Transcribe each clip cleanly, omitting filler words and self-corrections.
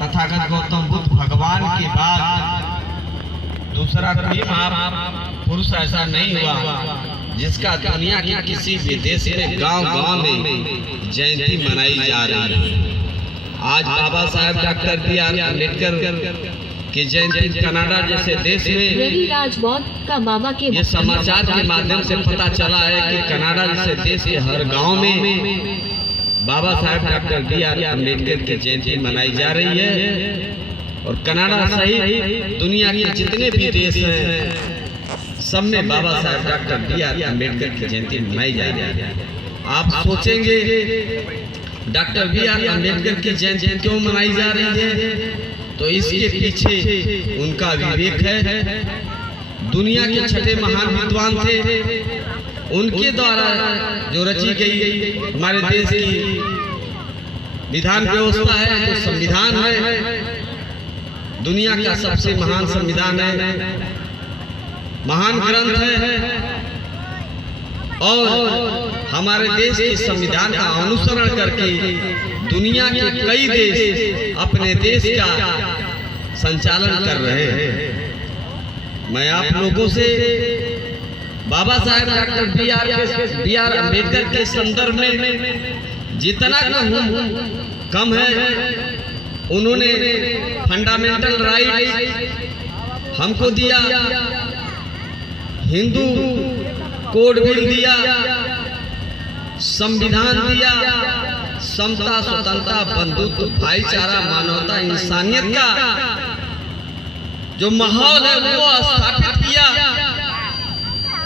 तथागत गौतम बुद्ध भगवान के बाद दूसरा कोई महापुरुष ऐसा नहीं हुआ जिसका दुनिया के किसी भी देश में गांव-गांव में जयंती मनाई जा रही है। आज बाबा साहेब डॉक्टर बी.आर. अम्बेडकर की जयंती कनाडा जैसे देश में का बाबा के ये समाचार के माध्यम से पता चला है कि कनाडा जैसे देश के हर गांव में बाबा साहेब डॉक्टर बी.आर. अम्बेडकर की जयंती मनाई जा रही है। और कनाडा सहित दुनिया के जितने भी देश हैं सब में बाबा साहेब डॉक्टर बी.आर. अम्बेडकर की जयंती मनाई जा रही है। आप सोचेंगे डॉक्टर बी.आर. अम्बेडकर की जयंती क्यों मनाई जा रही है, तो इसके पीछे उनका विवेक है। दुनिया के छठे महान विद्वान थे, उनके द्वारा जो रची गई हमारे देश की विधान व्यवस्था है, जो संविधान है, दुनिया का सबसे महान संविधान है, महान ग्रंथ है। और हमारे देश के संविधान का अनुसरण करके दुनिया के कई देश अपने देश का संचालन कर रहे हैं। मैं आप लोगों से बाबा साहेब डॉक्टर बी.आर. अम्बेडकर के संदर्भ में जितना कम है, उन्होंने फंडामेंटल राइट हमको दिया, हिंदू कोड बिल दिया, संविधान दिया, समता, स्वतंत्रता, बंधुत्व, भाईचारा, मानवता, इंसानियत का जो माहौल है वो स्थापित किया।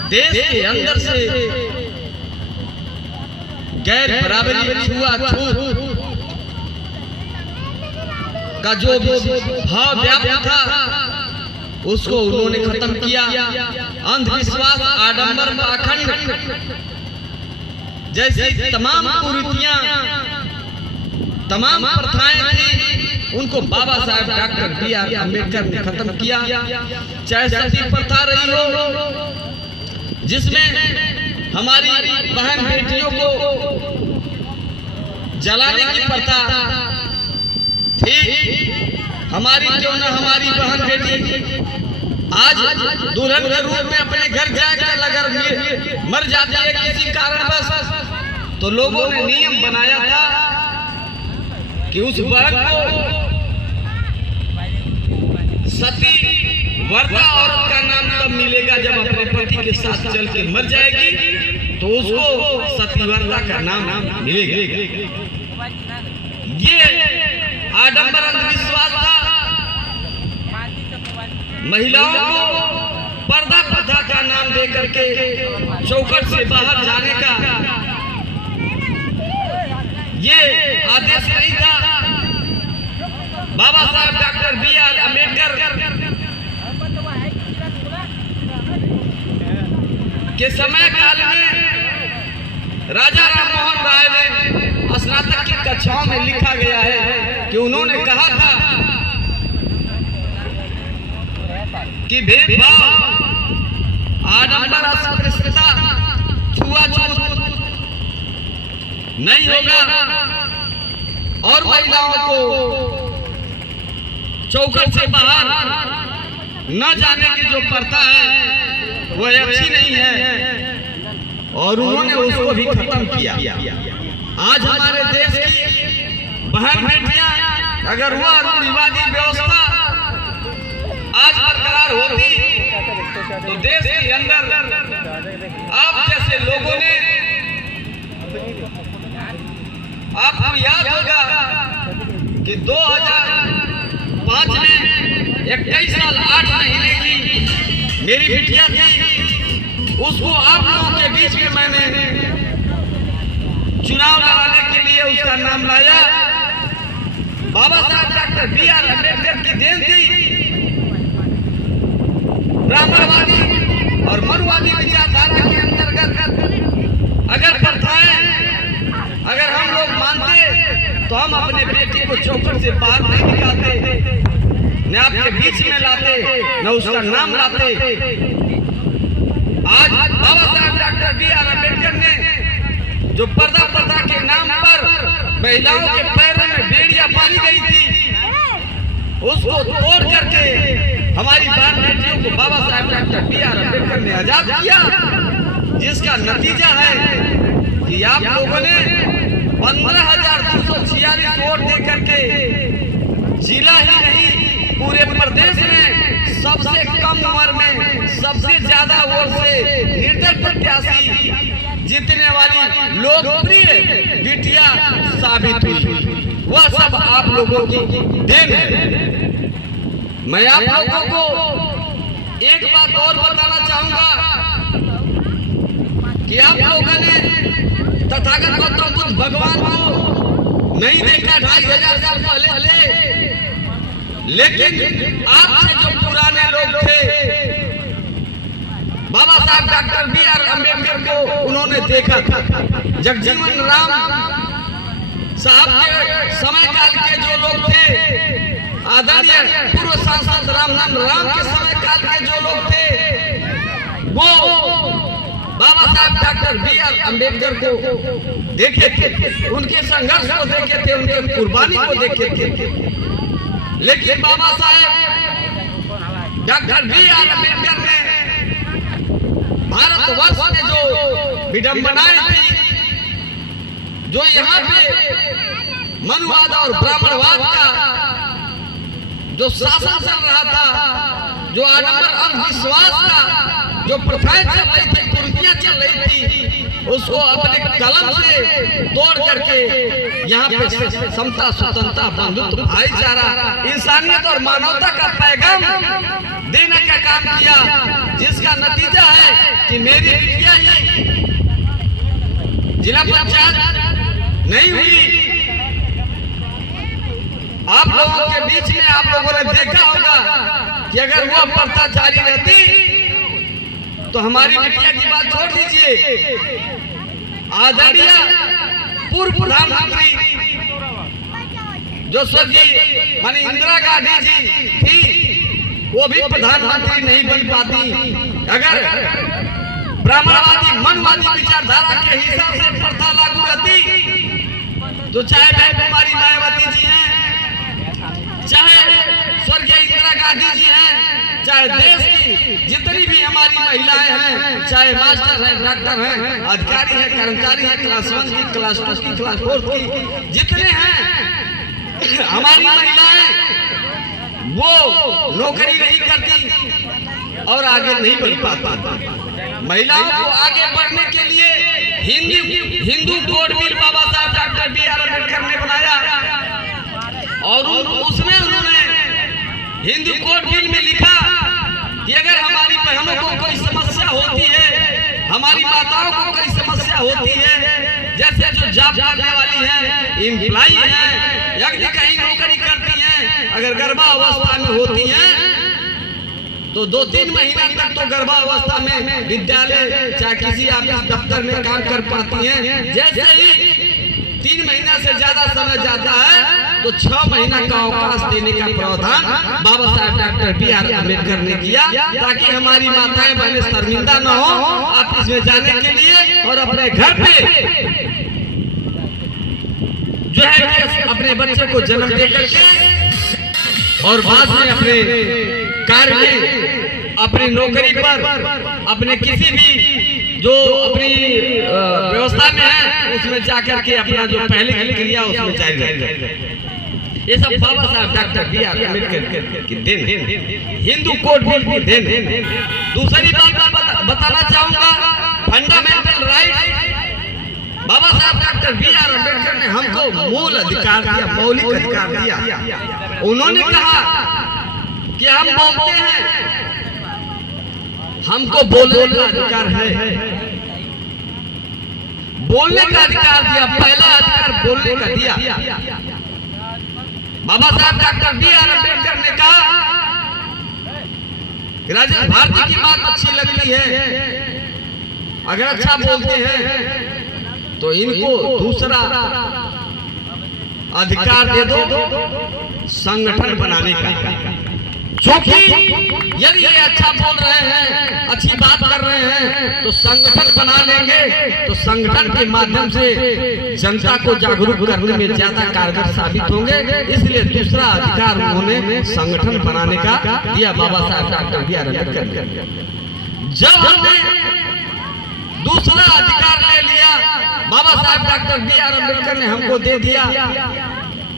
देश के अंदर से गैर बराबरी, छुआछूत का जो भाव व्याप्त था उसको उन्होंने खत्म किया। अंधविश्वास, आडंबर, पाखंड जैसी तमाम कुरीतियां, तमाम प्रथाएं थी, उनको बाबा साहेब डॉक्टर बी.आर. अम्बेडकर ने खत्म किया। चाहे सती प्रथा रही हो, जिसमें हमारी बहन बेटियों को जलाने की प्रथा थी, हमारी क्यों न हमारी बहन बेटी आज दुल्हन के रूप में अपने घर जाकर अगर मर जाती है किसी कारणवश, तो लोगों ने नियम बनाया था कि उस बहन को सती वर्ता औरत का नाम तब मिलेगा जब अपने पति के साथ चल के मर जाएगी, तो उसको सतीवर्ता का नाम मिलेगा। ये आडंबर अंधविश्वास था। महिलाओं को पर्दा प्रथा का नाम दे करके चौखट से बाहर जाने का ये आदेश नहीं था। बाबा साहब डॉक्टर बी.आर. अम्बेडकर के समय काल में राजा राम मोहन राय ने स्नातक की कक्षाओं में लिखा गया है कि उन्होंने कहा था कि भेदभाव, आडंबर, अस्पृश्यता, छुआछूत नहीं होगा और महिलाओं को चौखट से बाहर न जाने की जो प्रथा है वो अच्छी नहीं है, और उन्होंने उसको भी खत्म किया। आज हमारे देश की बहन बेटियां अगर हुआ रूढ़िवादी व्यवस्था आज बरकरार होती, तो देश के अंदर आप जैसे लोगों ने, आपको याद होगा कि 2005 में 21 साल 8 महीने की मेरी बिटिया थी, उसको आप लोगों के बीच में मैंने चुनाव लड़ाने के लिए उसका नाम लाया। बाबा साहब डॉक्टर बी.आर. अम्बेडकर की देन थी। ब्राह्मणवादी और मनुवादी विचारधारा के अंतर्गत अगर प्रथाएं अगर हम लोग मानते तो हम अपने बेटी को चौखट से बाहर नहीं निकालते, न आपके बीच में लाते, न उसका नाम लाते। आज बाबा साहब डॉक्टर बी.आर. अम्बेडकर ने जो पर्दा प्रथा के नाम पर महिलाओं के पैरों में बेड़ियां पाली गई थी, उसको तोड़ करके हमारी बात बेटियों को बाबा साहब डॉक्टर B.R. अम्बेडकर ने आजाद किया, जिसका नतीजा है कि आप लोगों ने 15,246 वोट दे करके जिला ही नहीं पूरे प्रदेश में सबसे कम उम्र में सबसे ज्यादा वोट से निर्दल प्रत्याशी जीतने वाली लोकप्रिय बिटिया साबित हुई। वह सब आप लोगों की देन है। मैं आप लोगों को एक बात और बताना चाहूंगा कि आप लोगों ने तथागत गौतम बुद्ध भगवान को नहीं देखा 2500 साल पहले, लेकिन आपसे जो पुराने लोग थे बाबा साहब डॉक्टर B.R. अम्बेडकर को उन्होंने देखा था। जगजीवन राम साहब के समय काल के जो लोग थे, आदरणीय पूर्व सांसद रामनंद राम के समय काल के जो लोग थे, वो बाबा साहब डॉक्टर B.R. अम्बेडकर को देखे थे, उनके संघर्ष को देखे थे, उनके कुर्बानी को देखे थे। लेकिन बाबा साहब डॉक्टर B.R. अम्बेडकर ने भारतवर्ष में जो विडंबनाएं थी, जो यहाँ पे मनुवाद और ब्राह्मणवाद का जो शासन चल रहा था, जो आडंबर अंधविश्वास का जो प्रथाएं चल रही थी, कुरीतियां चल रही थी, उसको अपने कलम से तोड़ करके यहाँ पे समता, स्वतंत्रता, बंधुत्व, भाईचारा, इंसानियत और मानवता का पैगाम देने का काम किया, जिसका नतीजा है कि मेरी बिटिया ही जिला पंचायत नहीं हुई। आप लोगों के बीच में आप लोगों ने देखा होगा कि अगर वो प्रथा जारी रहती तो हमारी बिटिया की बात छोड़ दीजिए, आदरणीय पूर्व प्रधानमंत्री जो स्वर्गीय मानी इंदिरा गांधी जी थी, वो भी प्रधानमंत्री नहीं बन पाती अगर ब्राह्मणवादी मनवादी विचारधारा के हिसाब से प्रथा लागू रहती। तो चाहे कुमारी मायावती जी हैं, चाहे स्वर्गीय इंदिरा गांधी जी हैं, चाहे देश की जितनी भी हमारी महिलाएं हैं, चाहे मास्टर हैं, डॉक्टर हैं, अधिकारी हैं, कर्मचारी हैं, क्लास 1 की, क्लास 2 की, क्लास 4 की, जितने हैं हमारी महिलाएं वो नौकरी नहीं करती और आगे नहीं बढ़ पाती। महिलाओं को आगे बढ़ने के लिए हिंदू कोड बिल बाबा साहब डॉक्टर B.R. अम्बेडकर ने बनाया और उसमें उन्होंने हिंदू कोड बिल में लिखा कि अगर हमारी बहनों को कोई समस्या होती है, हमारी माताओं को कोई समस्या होती है, जैसे जो जॉब करने वाली हैं, एम्प्लॉई हैं, या कहीं नौकरी करती हैं, अगर गर्भावस्था में होती हैं तो 2-3 महीना तक तो गर्भावस्था में विद्यालय चाहे किसी ऑफिस दफ्तर में काम कर पाती हैं। जैसे ही 3 महीना से ज्यादा समय जाता है तो 6 महीना का अवकाश देने का प्रावधान बाबा साहब डॉक्टर B.R. अम्बेडकर ने किया, ताकि हमारी माताएं बहनें शर्मिंदा न हो ऑफिस में जाने के लिए और अपने घर पे जो है कि अपने बच्चे को जन्म दे करके और बाद में अपने कार्य में, अपनी नौकरी पर, अपने किसी भी जो अपनी व्यवस्था में है उसमें जाकर के अपना जो पहले क्रिया उसमें जारी रहे। ये सब बाबा साहब डॉक्टर B.R. अम्बेडकर की देन, हिंदू कोड बिल की देन। दूसरी बात बताना चाहूंगा, फंडामेंटल राइट बाबा साहब डॉक्टर B.R. अम्बेडकर ने हमको मूल अधिकार दिया, मौलिक अधिकार दिया। उन्होंने कहा कि हम बोलते हैं, हमको बोलने का अधिकार है, बोलने का अधिकार दिया, पहला अधिकार बोलने का दिया। बाबा साहब डॉक्टर B.R. अम्बेडकर ने कहा कि राजेंद्र भारती की बात अच्छी लगती है, अगर अच्छा बोलते हैं तो इनको दूसरा अधिकार दे दो संगठन बनाने का, क्योंकि यदि ये अच्छा बोल रहे हैं, अच्छी बात कर रहे हैं तो संगठन बना लेंगे तो संगठन के माध्यम से जनता को जागरूक करने में ज्यादा कारगर साबित होंगे। इसलिए दूसरा अधिकार उन्होंने संगठन बनाने का दिया बाबा साहब डॉक्टर बी आर अम्बेडकर। जब हमने दूसरा अधिकार ले लिया, बाबा साहब डॉक्टर बी आर अम्बेडकर ने हमको दे दिया,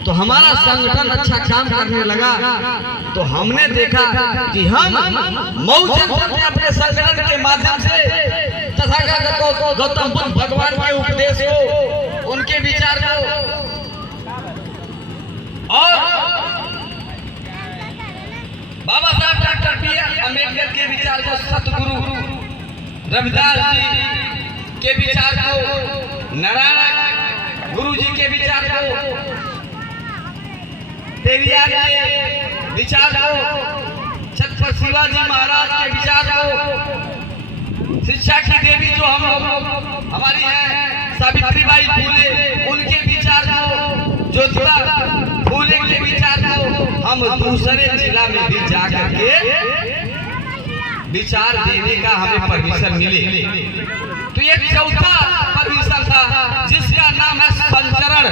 तो हमारा संगठन अच्छा काम करने लगा। तो हमने देखा कि हम मऊ जनपद में अपने संगठन के माध्यम से तथागत गौतम बुद्ध भगवान के उपदेश को, उनके विचार को और बाबा साहब डॉक्टर बी आर अम्बेडकर के विचार को, सतगुरु रविदास जी के विचार को, नारायण गुरु जी के विचार को, पेरियार के विचार को, छत्रपति शिवाजी महाराज के विचार को, शिक्षा की देवी जो हम लोग हमारी है सावित्रीबाई फूले, उनके विचार को, ज्योतिबा फूले के विचार को हम दूसरे जिला में भी जाकर के विचार देने का हमें परमिशन मिले। तो ये चौथा परमिशन था जिसका नाम है संचरण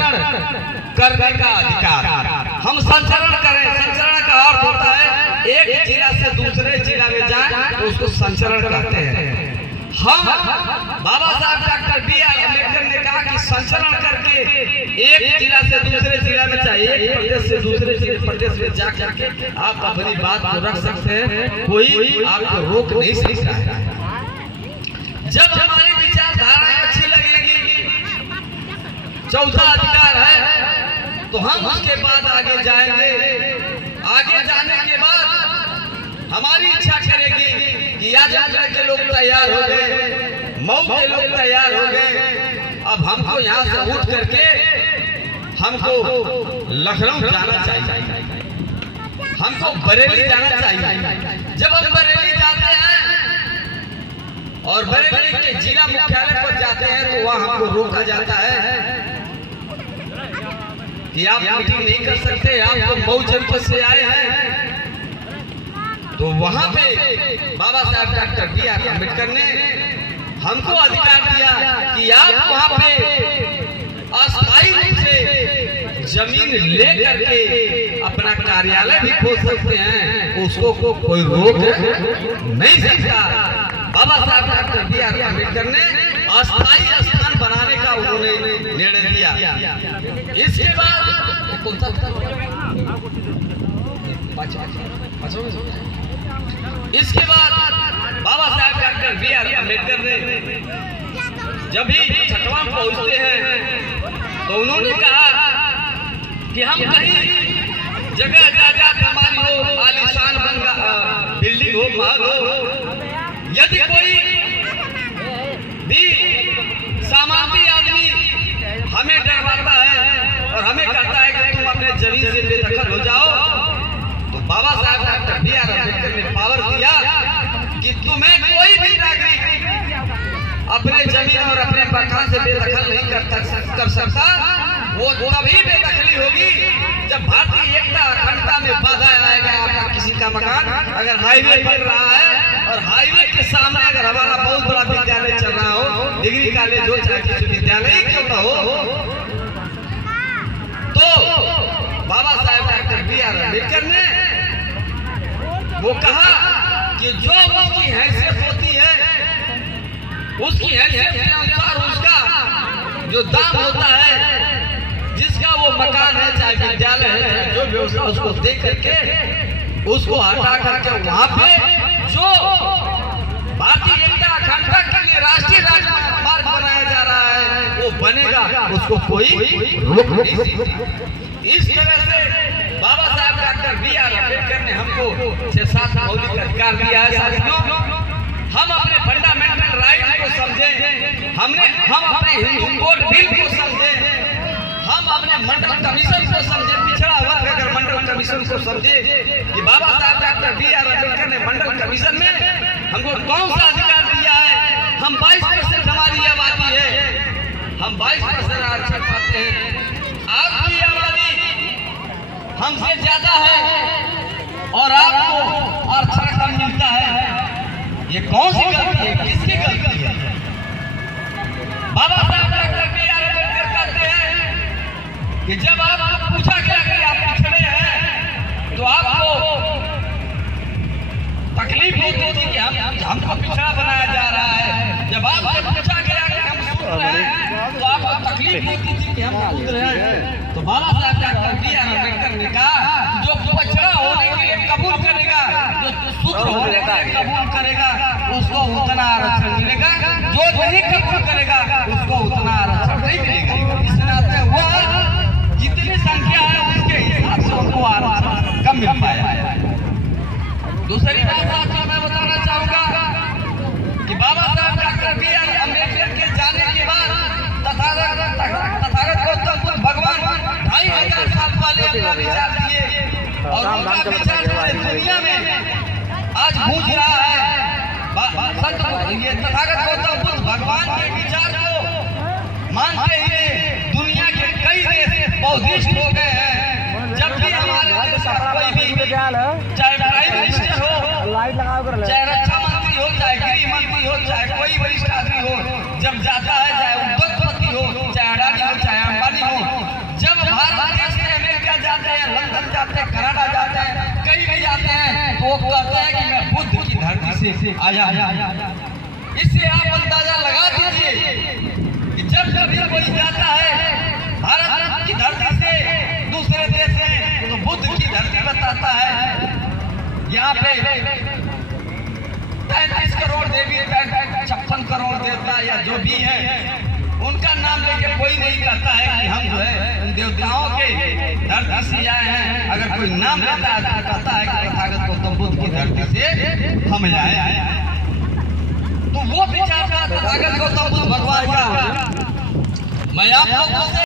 करने का अधिकार। हम संचरण करें। संचरण का अर्थ होता है एक जिला से दूसरे जिला में जाए तो उसको संचरण कहते हैं। हम बाबा साहब डॉक्टर बी आर अम्बेडकर ने कहा कि संचरण करके एक जिला से दूसरे जिला में चाहिए, एक प्रदेश से दूसरे प्रदेश में जा करके आप अपनी बात को रख सकते हैं, कोई आपको रोक नहीं सकता है। जब हमारी विचारधाराएं अच्छी लगेगी, चौथा अधिकार है, तो हम उसके बाद आगे जाएंगे। आगे जाने के बाद हमारी इच्छा करेगी कि आजमगढ़ के लोग तैयार हो गए, मऊ के लोग तैयार हो गए, अब हमको यहाँ से उठ करके हमको लखनऊ जाना चाहिए, हमको बरेली जाना चाहिए। जब हम बरेली जाते हैं और बरेली के जिला मुख्यालय पर जाते हैं तो वहाँ हमको रोका जाता है कि आप मीटिंग नहीं कर सकते, आप तो मऊ जनपद से आए हैं। तो वहां पे बाबा साहब डॉक्टर बी आर अम्बेडकर ने हमको अधिकार दिया कि आप वहां पे अस्थायी रूप से जमीन ले करके अपना कार्यालय भी खोल सकते हैं, उसको कोई रोक नहीं सकता। बाबा साहब डॉक्टर बी आर अम्बेडकर ने अस्थायी स्थान बनाने का उन्होंने निर्णय दिया। इसके बाद इसके बाद बाबा साहब डॉक्टर बी आर अम्बेडकर ने जब भी छठवां पहुंचते हैं तो उन्होंने कहा कि हम कहीं जगह जायदाद हमारी हो, आलीशान बिल्डिंग हो, महल हो, यदि कोई भी सामान्य आदमी हमें डरवाता है और हमें कहता है कि तुम अपने जमीन से बेदखल हो जाओ, तो बाबा साहब डॉक्टर बी आर अम्बेडकर ने पावर दिया कि तुम्हें कोई भी नागरिक अपने जमीन और अपने मकान से बेदखल नहीं कर सकता। वो तभी बेदखली होगी जब भारतीय एकता अखंडता में बाधा आएगा। आपका किसी का मकान अगर हाईवे बन रहा है और हाईवे के सामने अगर हमारा बहुत बड़ा विद्यालय चल रहा हो, डिग्री कॉलेज हो, चाहे किसी विद्यालय क्यों न हो, तो बाबा साहब डॉक्टर बी आर अम्बेडकर ने वो कहा कि जो उसकी हैसियत होती है, उसकी हैसियत के अनुसार उसका जो दाम होता है, जिसका वो मकान है, चाहे विद्यालय है, चाहे जो व्यवस्था, उसको दे करके उसको हटा करके वहां पे जो भारतीय एकता अखंडता के लिए राष्ट्रीय राजमार्ग बनाया जा रहा है वो बनेगा, उसको कोई रोक नहीं सकता। इस तरह से बाबा साहब डॉक्टर बी आर अम्बेडकर ने हमको 6-7 मौलिक अधिकार दिया है। साथियों, हम अपने फंडामेंटल राइट को समझें, हम अपने हिंदू कोड बिल को समझें, हम अपने मंडल कमीशन को समझें। पिछड़ा वर्ग अगर मंडल कमीशन को समझे कि बाबा साहब डॉक्टर बी आर अम्बेडकर ने मंडल कमीशन में हमको कौन सा अधिकार दिया है, हम 22% हमारी आबादी है, हम 22% आरक्षण पाते हैं, आपकी आबादी हमसे ज्यादा है और आपको आरक्षण कम मिलता है। ये कौन सी गलती है, किसकी गलती है? बाबा साहब डॉक्टर बी.आर. अम्बेडकर कहते हैं कि जब आपको पूछा गया कि आप पिछड़े हैं तो आपको तकलीफ होती थी कि हमको पिछड़ा बनाया जा रहा है। जब आपसे पूछा गया कि हम शूद्र हैं तो आपको तकलीफ होती थी कि हम शूद्र हैं। तो बाबा साहब डॉक्टर बी.आर. अम्बेडकर ने कहा जो पिछड़ा होने के लिए कबूल करेगा, जो शूद्र होने के लिए कबूल करेगा, उसको उतना आरक्षण मिलेगा, जो नहीं कबूल करेगा उसको उतना आरक्षण नहीं मिलेगा। इस नाते वह जितनी संख्या है उसके हिसाब से उनको आरक्षण कम मिल पाया। दूसरी बात आपको मैं बताना चाहूंगा कि बाबा साहब डॉक्टर बी.आर. अम्बेडकर के जाने के बाद तथागत गौतम बुद्ध भगवान 2500 साल पहले अपना विचार दिए और उनका विचार पूरे दुनिया में आज गूंज रहा है। संत ये तथागत गौतम बुद्ध भगवान के विचार को मानते हुए दुनिया के कई देश बौद्धिस्ट हो गए हैं। जब भी हमारे देश का कोई भी चाहे प्राइम मिनिस्टर हो, चाहे रक्षा मंत्री हो, चाहे गृह मंत्री हो, चाहे कोई वरिष्ठ आदमी हो, जब जाता है, चाहे उद्योगपति हो, चाहे अडानी हो, चाहे अंबानी हो, जब भारत देश से अमेरिका जाते हैं, लंदन जाते हैं, कनाडा जाते हैं, कहीं भी जाते हैं तो वो कहते हैं कि मैं बुद्ध की धरती से आया। इससे आप अंदाजा लगा दीजिए कि जब कभी कोई जाता है भारत की धरती से दूसरे देश में तो बुद्ध की धरती बताता है। यहाँ पे 33 करोड़ देवी, 56 करोड़ देवता या जो भी है उनका नाम लेके कोई नहीं कहता है कि हम जो है उन देवताओं के धरती से आए हैं। अगर कोई नाम लेता है तो कहता है कि तथागत गौतम बुद्ध की धरती से हम आए हैं। तो वो विचार था तथागत गौतम बुद्ध भगवान का। मैं आप लोगों से